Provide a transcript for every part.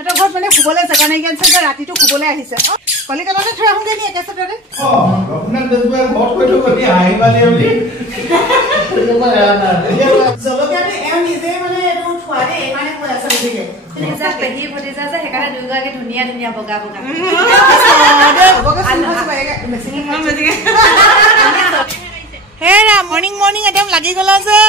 এটা ঘৰত মানে শুবলৈ জেগা নাই গেছে যে ৰাতিটো শুবলৈ আহিছে কলিকতাতে থৈ আহোঁগে নি একেচতে আপোনাৰ দেশবাই ঘৰত কৈ থৈ গলি আহিবালি বুলি জলকীয়াটো এও নিজে মানে এইটো থোৱা দেই মানে কৈ আছে বুলিকে নিজা পেহী ভতিজা যে সেইকাৰণে দুয়োগৰাকী ধুনীয়া ধুনীয়া বগা বগা হেৰা মৰ্ণিং মৰ্ণিং একদম লাগি গলা যে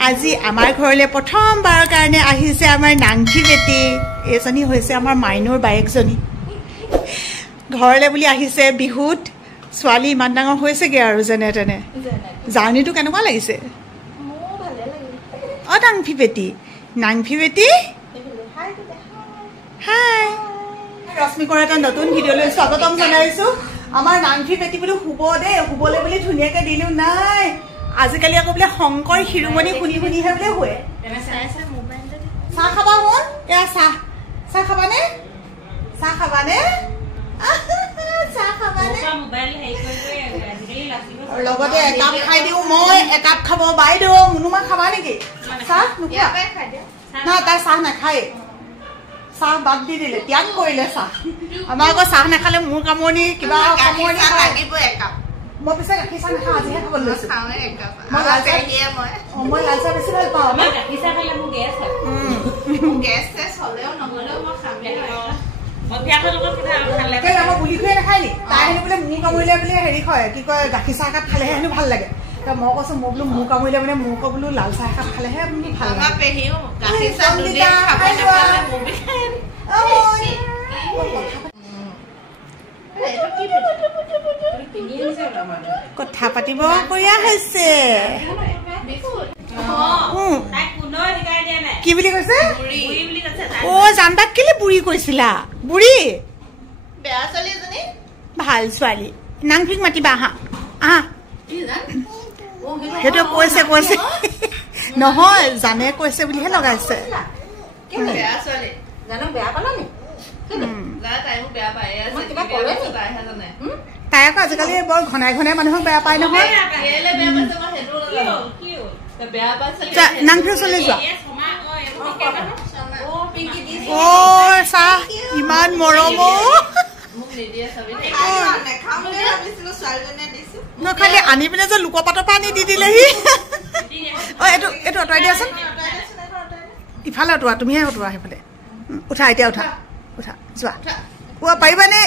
আজি আমাৰ ঘৰলৈ প্ৰথমবাৰৰ কাৰণে আহিছে আমাৰ নাংখি বেটি এজনী হৈছে আমাৰ মাইনুৰ বায়েকজনী ঘৰলৈ বুলি আহিছে বিহুত ছোৱালী ইমান ডাঙৰ হৈছেগে আৰু যেনে তেনে জাৰ্ণিটো কেনেকুৱা লাগিছে অ নাংখি বেটি হাই ৰশ্মিকৰ এটা নতুন ভিডিঅ'লৈ স্বাগতম জনাইছো আমাৰ নাংখি বেটি বোলো শুব দেই শুবলৈ বুলি ধুনীয়াকে দিলো নাই আজিকালি আকৌ বোলে শংকৰ শিৰোমণি শুনি শুনিহে বোলে শুৱে চাহ খাবা মন এয়া চাহ খাবানে লগতে একাপ খাই দিওঁ মই একাপ খাব বাইদেউ মুনুমা খাবা নেকি চাহ না তাই চাহ নাখায় চাহ বাদ দি দিলে ত্যাগ কৰিলে চাহ আমাৰ আকৌ চাহ নাখালে মোৰ কামনি কিবা মই পিছে গাখীৰ চাহ নাখাওঁ আজিহে খাবলৈ লৈছো মই লাল চাহ বেছি ভাল পাওঁ মই বুলি খুৱাই নাখায় নি তাই হেনো বোলে মোৰ কামুৰিলে বোলে হেৰি হয় কি কয় গাখীৰ চাহ একাপ খালেহে হেনো ভাল লাগে মই কৈছো মই বোলো মোৰ কামুৰিলে মানে মোৰ বোলো লাল চাহ একাপ খালেহে বোলো ভাল কথা পাতিব কৰিয়া হৈছে কি বুলি কৈছে অ জানবাক কেলে বুঢ়ী কৈছিলা বুঢ়ী ভাল ছোৱালী নাংফিক মাতিবা আহা আহা সেইটো কৈছে নহয় জানে কৈছে বুলিহে লগাইছে তাই আকৌ আজিকালি বৰ ঘনাই ঘনাই মানুহক বেয়া পায় নহয় নাংফিক চলি যোৱা অ চাহ ইমান মৰম খালি আনি পিনে যে লোকৰ পাতৰ পৰা আনি দি দিলেহি অ এইটো আঁতৰাই দিয়াচোন ইফালে অঁতোৱা তুমিহে অঁতোৱা সেইফালে উঠা এতিয়া উঠা যোৱা পাৰিবানে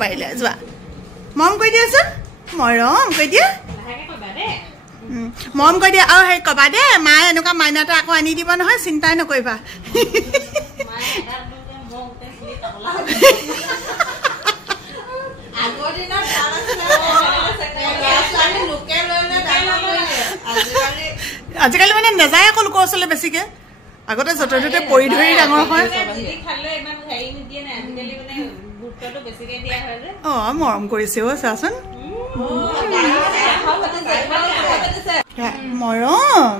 পাৰিলে যোৱা মৰম কৰি দিয়াচোন মৰম কৰি দিয়া আৰু হেৰি কবা দে মায়ে এনেকুৱা মাইনা এটা আকৌ আনি দিব নহয় চিন্তাই নকৰিবা আজিকালি মানে নাযায় আকৌ লোকৰ ওচৰলৈ বেছিকে আগতে য'তে ত'তে পৰি ধৰি ডাঙৰ হয় অ মৰম কৰিছে অ চাচোন মৰম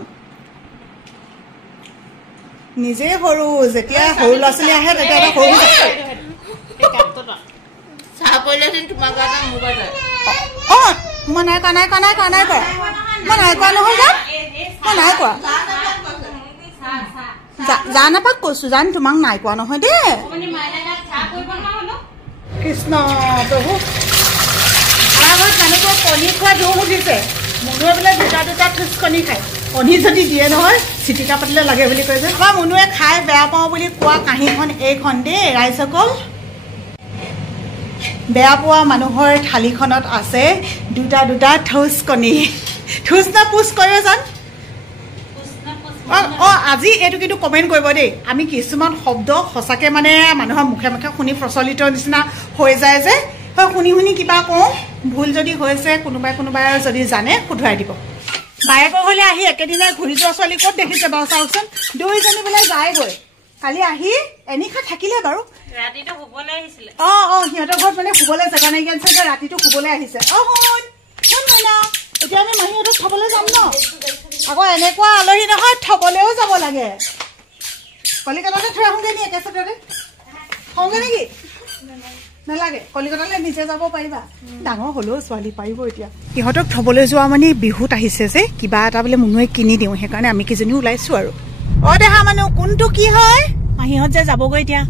নিজে সৰু যেতিয়া সৰু ল'ৰা ছোৱালী আহে তেতিয়া এটা সৰু অ মই নাই কোৱা নহয় জান এপাক কৈছো জান তোমাক নাই কোৱা নহয় দেই কৃষ্ণ প্ৰভু আমাৰ মানুহবোৰৰ কণী খোৱা ধুম উঠিছে মুনুৱে বোলে দুটা থুচ কণী খায় কণী যদি দিয়ে নহয় চিটিকা পাতিলে লাগে বুলি কৈছে আমাৰ মুনুৱে খাই বেয়া পাওঁ বুলি কোৱা কাহিনীখন এইখন দেই ৰাইজসকল বেয়া পোৱা মানুহৰ থালিখনত আছে দুটা থুচ কণী থুচ না পুচ কয় জান আজি এইটো কিন্তু কমেণ্ট কৰিব দেই আমি কিছুমান শব্দ সঁচাকৈ মানে মানুহৰ মুখে মুখে শুনি প্ৰচলিত নিচিনা হৈ যায় যে শুনি কিবা কওঁ ভুল যদি হৈছে কোনোবাই যদি জানে শুধৰাই দিব বায়েকৰ ঘৰলৈ আহি একেদিনাই ঘূৰি যোৱা ছোৱালী ক'ত দেখিছে বাৰু চাওকচোন দুইজনী বোলে যায়গৈ কালি আহি এনিশা থাকিলে বাৰু ৰাতিটো শুবলৈ আহিছিলে সিহঁতৰ ঘৰত মানে শুবলৈ জেগা নাই গেছে যে ৰাতিটো শুবলৈ আহিছে এতিয়া আমি মাহীহঁতক থবলৈ যাম ন আকৌ এনেকুৱা আলহী নহয় থবলৈও যাব লাগে কলিকতাতে থৈ আহোঁগে নি একেচতে হওঁগে নেকি নালাগে কলিকতালৈ নিজে যাব পাৰিবা ডাঙৰ হ'লেও ছোৱালী পাৰিব এতিয়া ইহঁতক থবলৈ যোৱা মানে বিহুত আহিছে যে কিবা এটা বোলে মুনুৱে কিনি দিওঁ সেইকাৰণে আমি কেইজনী ওলাইছোঁ আৰু অ দেহা মানুহ কোনটো কি হয় মাহীহঁত যে যাবগৈ এতিয়া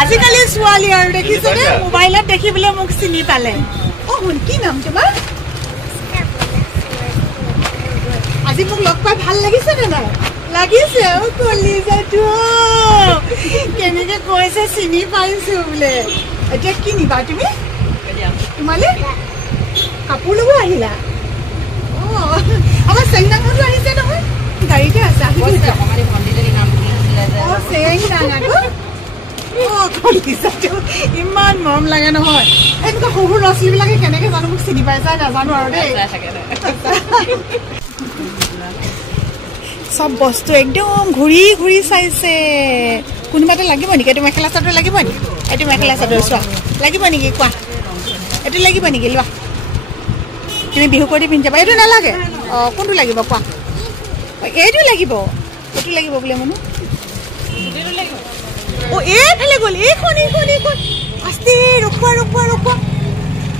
আজিকালি ছোৱালী আৰু দেখিছে নে মোবাইলত দেখিবলৈ মোক চিনি পালে অ শুন কি নাম তোমাৰ আজি মোক লগ পাই ভাল লাগিছে নে নাই লাগিছে অ কলিজাটো কেনেকে কৈছে চিনি পাইছো বোলে এতিয়া কি নিবা তুমি তোমালে কাপোৰ ল'ব আহিলা অ আমাৰ চেংডাঙতো আহিছে নহয় গাড়ীতে আছে আহি গৈছে অ চেংডাঙাটো ইমান মৰম লাগে নহয় এনেকুৱা সৰু ল'ৰা ছোৱালীবিলাকে কেনেকে জানো মোক চিনি পাই যায় নাজানো আৰু দেই সব বস্তু একদম ঘূৰি ঘূৰি চাইছে কোনোবা এটা লাগিব নেকি এইটো মেখেলা চাদৰ লাগিব নেকি এইটো মেখেলা চাদৰ চোৱা লাগিব নেকি কোৱা এইটো লাগিব নেকি লোৱা তুমি বিহু কৰি পিন্ধি যাবা এইটো নালাগে অ কোনটো লাগিব কোৱা এইটো লাগিব এইটো লাগিব বোলে মনো অ এইফালে গ'ল এইখন আস্তে ৰখোৱা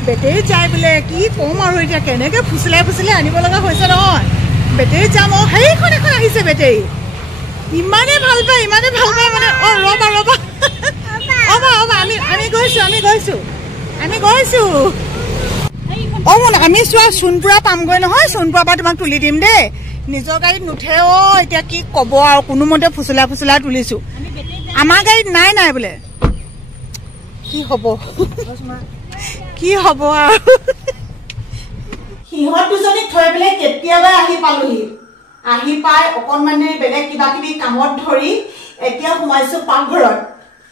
বেটেৰী যায় বোলে কি কম আৰু এতিয়া কেনেকে ফুচলাই আনিব লগা হৈছে নহয় বেটেৰী যাম অ সেইখন এখন আহিছে বেটেৰী ইমানে ভাল পায় মানে অ ৰবা আমি গৈছো অ মন আমি চোৱা সোণপুৰা পামগৈ নহয় সোণপুৰা পৰা তোমাক তুলি দিম দেই নিজৰ গাড়ীত নুঠে অ এতিয়া কি কব আৰু কোনোমতে ফুচলা তুলিছো আমাৰ গাড়ীত নাই বোলে কি হব আৰু সিহঁত দুজনীক থৈ পেলাই কেতিয়াবা আহি পালোহি আহি পাই অকণমান দেৰি বেলেগ কিবা কিবি কামত ধৰি এতিয়া সোমাইছো পাকঘৰত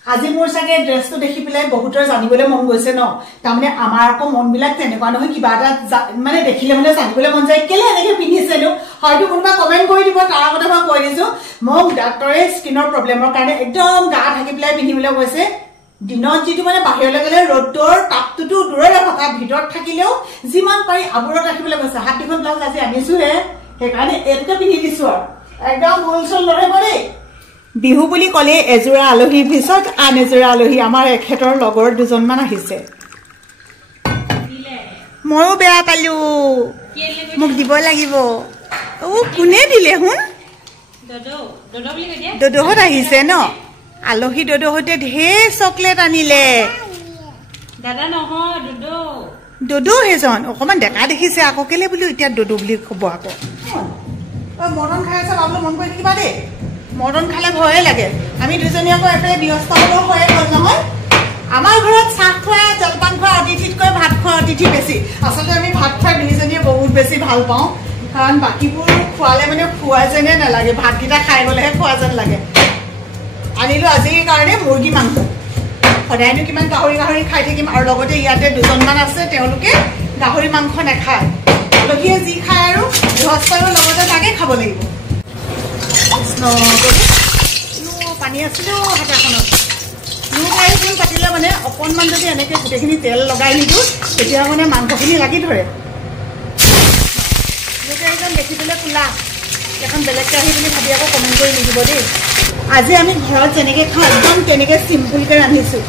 আজি মোৰ চাগে ড্ৰেছটো দেখি পেলাই বহুতৰ জানিবলৈ মন গৈছে ন তাৰমানে আমাৰ আকৌ মনবিলাক তেনেকুৱা নহয় কিবা এটা মানে দেখিলে মানে জানিবলৈ মন যায় কেলে এনেকে পিন্ধিছেনো হয়তো কোনোবা কমেণ্ট কৰি দিব তাৰ আগতে মই কৈ দিছো মোক ডাক্তৰে স্কিনৰ প্ৰব্লেমৰ কাৰণে একদম গা ঢাকি পেলাই পিন্ধিবলৈ কৈছে দিনত যিটো মানে বাহিৰলৈ গ'লে ৰ'দৰ তাপটোতো দূৰৰে কথা ভিতৰত থাকিলেও যিমান পাৰি আৱৰত ৰাখিবলৈ কৈছে হাত দুখন ব্লাউজ আজি আনিছোহে সেইকাৰণে এইটোকে পিন্ধি দিছো আৰু একদম ভুল চুল নধৰিব দেই বিহু বুলি ক'লে এযোৰা আলহীৰ পিছত আন এযোৰা আলহী আমাৰ এখেতৰ লগৰ দুজনমান আহিছে ময়ো বেয়া পালো মোক দিব লাগিব অ কোনে দিলে শুন দদৌহঁত আহিছে ন আলহী দদৌহঁতে ঢেৰ চকলেট আনিলে দাদা নহয় দদৌ সেইজন অকমান ডেকা দেখিছে আকৌ কেলে বোলো এতিয়া দদৌ বুলি কব আকৌ মদন খাই আছে বাবুলৈ মন কৰি থাকিবা দেই মদন খালে ভয়ে লাগে আমি দুজনী আকৌ এফালে ব্যস্ত হ'লেও হয়ে গ'ল নহয় আমাৰ ঘৰত চাহ খোৱা জলপান খোৱা অতিথিতকৈ ভাত খোৱা অতিথি বেছি আচলতে আমি ভাত খাই দুইজনীয়ে বহুত বেছি ভাল পাওঁ কাৰণ বাকীবোৰ খোৱালে মানে খোৱা যেনে নালাগে ভাতকেইটা খাই গ'লেহে খোৱা যেন লাগে আনিলো আজিৰ কাৰণে মুৰ্গী মাংস সদায়নো কিমান গাহৰি খাই থাকিম আৰু লগতে ইয়াতে দুজনমান আছে তেওঁলোকে গাহৰি মাংস নাখায় আলহীয়ে যি খায় আৰু গৃহস্থৰ লগতে তাকে খাব লাগিব পানী আছিলো হাতাখনত কাঢ়ি পাতিলে মানে অকণমান যদি এনেকৈ গোটেইখিনি তেল লগাই নিদিওঁ তেতিয়া মানে মাংসখিনি লাগি ধৰে এজন দেখিবলৈ কোলা এখন বেলেগকৈ আহি বুলি ভাবি আকৌ কমেণ্ট কৰি নিদিব দেই আজি আমি ঘৰত যেনেকৈ খাওঁ একদম তেনেকৈ চিম্পুলকৈ ৰান্ধিছোঁ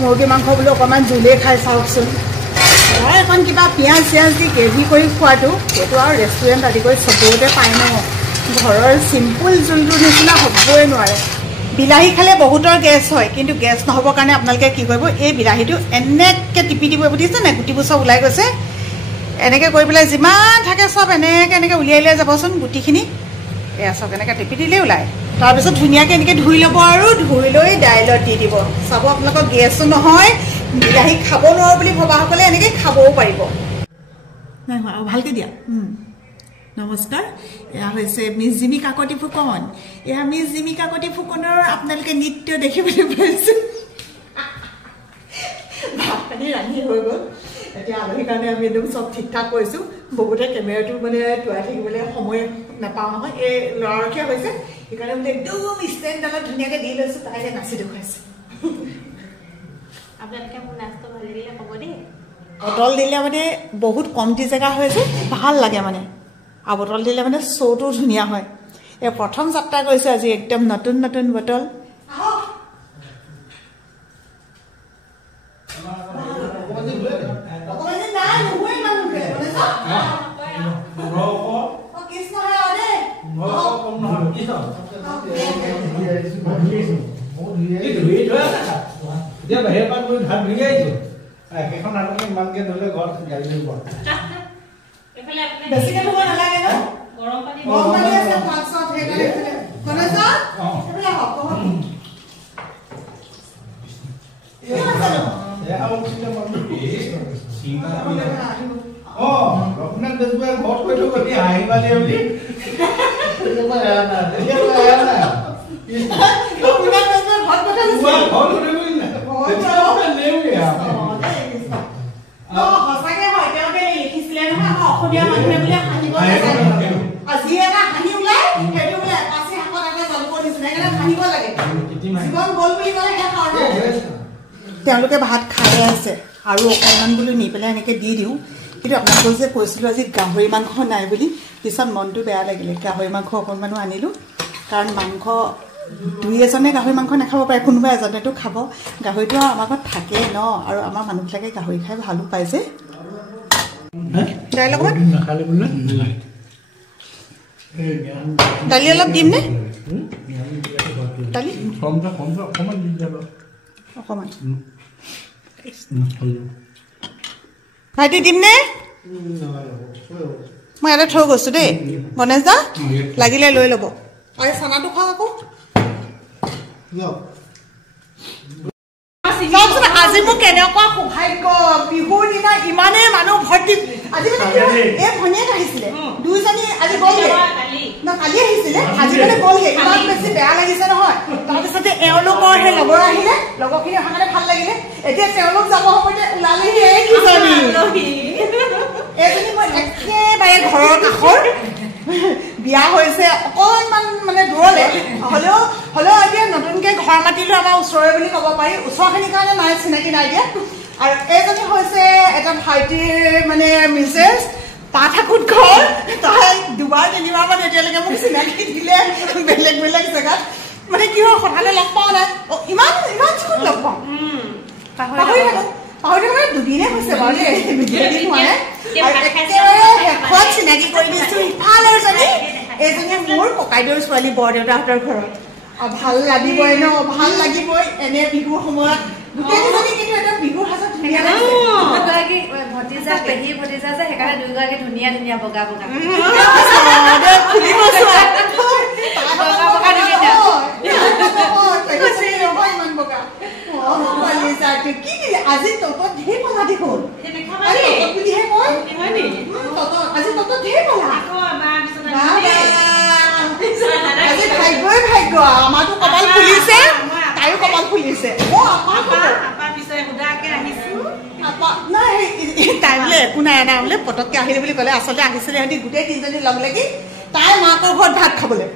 মুৰ্গী মাংস বোলো অকণমান জোলেই খাই চাওকচোন এখন কিবা পিঁয়াজ চিয়াজ দি গ্ৰেভি কৰি খোৱাটো সেইটো আৰু ৰেষ্টুৰেণ্ট আদি কৰি চবতে পায় ন ঘৰৰ চিম্পুল জোলটোৰ নিচিনা হ'বই নোৱাৰে বিলাহী খালে বহুতৰ গেছ হয় কিন্তু গেছ নহ'বৰ কাৰণে আপোনালোকে কি কৰিব এই বিলাহীটো এনেকৈ টিপি দিব বুজিছে নাই গুটিবোৰ চব ওলাই গৈছে এনেকৈ কৰি পেলাই যিমান থাকে চব এনেকৈ উলিয়াই যাবচোন গুটিখিনি এয়া চব এনেকৈ টিপি দিলেই ওলায় তাৰপিছত ধুনীয়াকৈ এনেকৈ ধুই ল'ব আৰু ধুই লৈ দাইলত দি দিব চাব আপোনালোকৰ গেছো নহয় বিলাহী খাব নোৱাৰোঁ বুলি ভবাসকলে এনেকৈ খাবও পাৰিব নাই হোৱা ভালকৈ দিয়া নমস্কাৰ এয়া হৈছে মিছ জিমি কাকতি ফুকন এয়া মিছ জিমি কাকতি ফুকনৰ আপোনালোকে নৃত্য দেখিবলৈ পাইছোঁ ভাত পানী ৰান্ধি হৈ গ'ল এতিয়া আলহীৰ কাৰণে আমি একদম চব ঠিক ঠাক কৰিছোঁ বহুতে কেমেৰাটো মানে তোৱাই থাকিবলৈ সময় নাপাওঁ নহয় এই ল'ৰাৰখীয়া হৈছে সেইকাৰণে মানে একদম ষ্টেণ্ডডালত ধুনীয়াকৈ দি লৈছোঁ তাইকে নাচি দেখুৱাইছোঁ আপোনালোকে মোৰ নাচটো ভাল লাগিলে ক'ব দেই বটল দিলে মানে বহুত কমটি জেগা হৈ যে ভাল লাগে মানে আৰু বটল দিলে মানে শ্ব'টো ধুনীয়া হয় এই প্ৰথম যাত্ৰা কৰিছোঁ আজি একদম নতুন নতুন বটল ৰঘুনাথ বেজবৰুৱাই ঘৰত কৈ থৈ গলি আহিবালি বুলি তেওঁলোকে ভাত খাই আছে আৰু অকণমান বুলি নি পেলাই এনেকৈ দি দিওঁ কিন্তু আপোনালোকক যে কৈছিলোঁ আজি গাহৰি মাংস নাই বুলি পিছত মনটো বেয়া লাগিলে গাহৰি মাংস অকণমানো আনিলোঁ কাৰণ মাংস দুই এজনে গাহৰি মাংস নাখাব পাৰে কোনোবা এজনেতো খাব গাহৰিটো আমাৰ ঘৰত থাকে ন আৰু আমাৰ মানুহবিলাকে গাহৰি খাই ভালো পায় যে দালি অলপ দিম নে দালি অকণমান ভাইটি দিম নে মই ইয়াতে থৈ গৈছো দেই গণেশ দা লাগিলে লৈ ল'ব আৰু চানাটো খাওক আকৌ আজি মোক কেনেকুৱা সৌভাগ্য বিহুৰ দিনা ইমানেই মানুহ ভৰ্তি আজি মানে এই ভনীয়েক আহিছিলে দুইজনী আজি গ'লগে ন কালি আহিছিলে আজি মানে গ'লগে ইমান বেছি বেয়া লাগিছে নহয় তাৰপিছতে এওঁলোকৰ সেই লগৰ আহিলে লগৰখিনি অহা কাৰণে ভাল লাগিলে এতিয়া তেওঁলোক যাব সময়তে ওলালেহি এইজনী মই একেবাৰে ঘৰৰ কাষৰ বিয়া হৈছে অকণমান মানে দূৰলে হ'লেও এতিয়া নতুনকৈ ঘৰ মাতিলেও আমাৰ ওচৰৰে বুলি ক'ব পাৰি ওচৰখিনিৰ কাৰণে নাই চিনাকি নাই দিয়া আৰু এইজনী হৈছে এটা ভাইটিৰ মানে মিছেছ পাঠাকুট ঘৰ তাই দুবাৰ তিনিবাৰমান এতিয়ালৈকে মোক চিনাকি দিলে বেলেগ বেলেগ জেগাত মানে কি হয় সদায় লগ পাওঁ নাই ইমান ইমান চকুত লগ পাওঁ পাহৰি মানে দুদিনে হৈছে বাৰু দেই দুদিন হোৱা নাই আৰু একেবাৰে শেষত চিনাকি কৰি দিছো ইফালে এইজনী মোৰ ককাইদেউৰ ছোৱালী বৰদেউতাহঁতৰ ঘৰত ভাল লাগিবই ন ভাল লাগিবই এনে বিহুৰ সময়ত গোটেইকেইজনী কিন্তু এটা বিহুৰ সাজত ধুনীয়া ভতিজা পেহী ভতিজা যে সেইকাৰণে দুয়োগৰাকী ধুনীয়া ধুনীয়া বগা বগা আজি ততত ঢেৰ পলা দেখোন বুলিহে কয় আজি ততত ঢেৰ পলা আজি ভাগ্যই ভাগ্য আমাৰতো কপাল ফুলিছে তাইও কপাল ফুলিছে তাই বোলে একো নাই নাই বোলে পটককে আহিলে বুলি ক'লে আচলতে আহিছিলে সিহঁতি গোটেই তিনিজনী লগ লাগি তাই মাকৰ ঘৰত ভাত খাবলৈ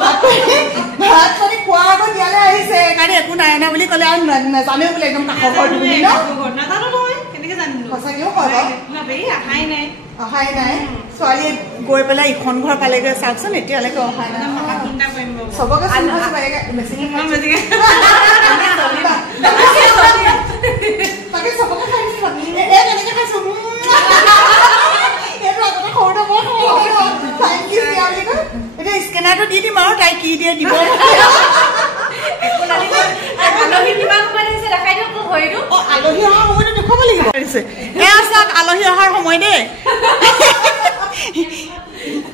ভাত পানী খোৱাৰ আগত ইয়ালৈ আহিছে কাৰণে একো নাই নাই বুলি ক'লে আৰু নাজানে বোলে একদম কাষৰ ঘৰটো বুলি ন সঁচাকেও কয় অহাই নাই ছোৱালীয়ে গৈ পেলাই ইখন ঘৰ পালেগৈ চাওকচোন এতিয়ালৈকে অহাই নাই চবকে তাকে চবকে খাইছো কেনেকে খাইছো এতিয়া স্কেনাৰটো দি দিম আৰু তাই কি দিয়ে দিব আলহী অহাৰ সময়তো দেখুৱাব লাগিব এয়া চাওক আলহী অহাৰ সময় দেই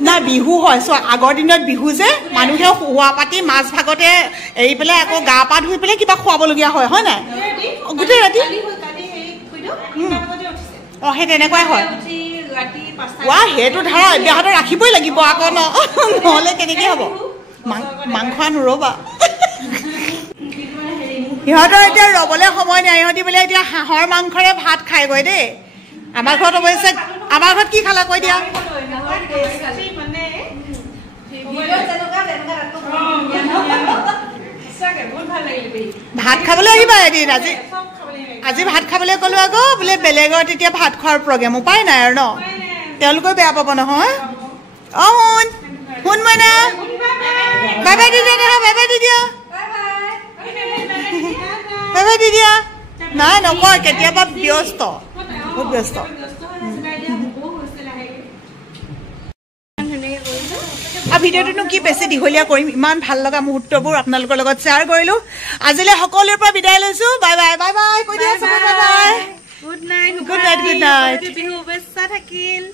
না বিহু হয় চ আগৰ দিনত বিহু যে মানুহে শোৱা পাতি মাছ ভাগতে এৰি পেলাই আকৌ গা পা ধুই পেলাই কিবা খুৱাবলগীয়া হয় হয় নাই গোটেই ৰাতি অ সেই তেনেকুৱাই হয় সেইটো ধৰা অব্যাহত ৰাখিবই লাগিব আকৌ নহ'লে কেনেকৈ হ'ব মাংস নৰবা সিহঁতৰ এতিয়া ৰ'বলৈ সময় নাই ইহঁতি বোলে এতিয়া হাঁহৰ মাংসৰে ভাত খাইগৈ দেই আমাৰ ঘৰত অৱশ্যে আমাৰ ঘৰত কি খালা কৈ দিয়া ভাত খাবলৈ আহিবা এদিন আজি ভাত খাবলৈ ক'লো আকৌ বোলে বেলেগৰ তেতিয়া ভাত খোৱাৰ প্ৰগ্ৰেম উপায় নাই আৰু ন তেওঁলোকেও বেয়া পাব নহয় অ শুন মইনা বাই বাই দি দিয়া নহয় বাই বাই দি দিয়া বাই বাই দি দিয়া নাই নকয় কেতিয়াবা ব্যস্ত বহুত ব্যস্ত আৰু ভিডিঅ'টোনো কি বেছি দীঘলীয়া কৰিম ইমান ভাল লগা মুহূৰ্তবোৰ আপোনালোকৰ লগত শ্বেয়াৰ কৰিলো আজিলৈ সকলোৰে পৰা বিদায় লৈছো বাই বাই বাই বাই কৈ দিয়া bye bye good night good night Bihu শুভেচ্ছা থাকিল